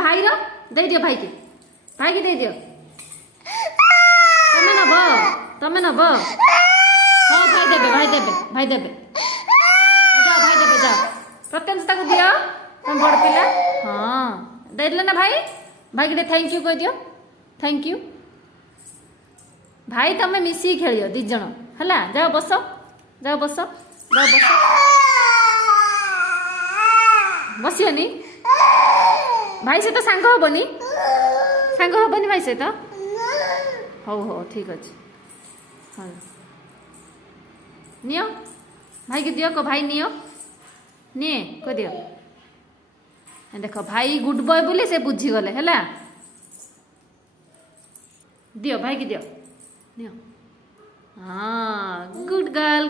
भाई रो दे दियो भाई की दे दियो तमें नब हाँ भाई देबे जाओ भाई देबे जाओ प्रत्यंशता को दियो तुम बड़ पिला हाँ देले ना भाई की थैंक यू कह दियो थैंक यू भाई तमें मिसी खेलियो दी जण हला जाओ बस बसियोनी भाई से तो सांग हबनी भाई से तो हो ठीक अच्छे हाँ नियो भाई की दियो को भाई नियो निए को दियो देख भाई गुड बॉय बोली से बुझी गले है दियो भाई की दियो नियो हाँ गुड गर्ल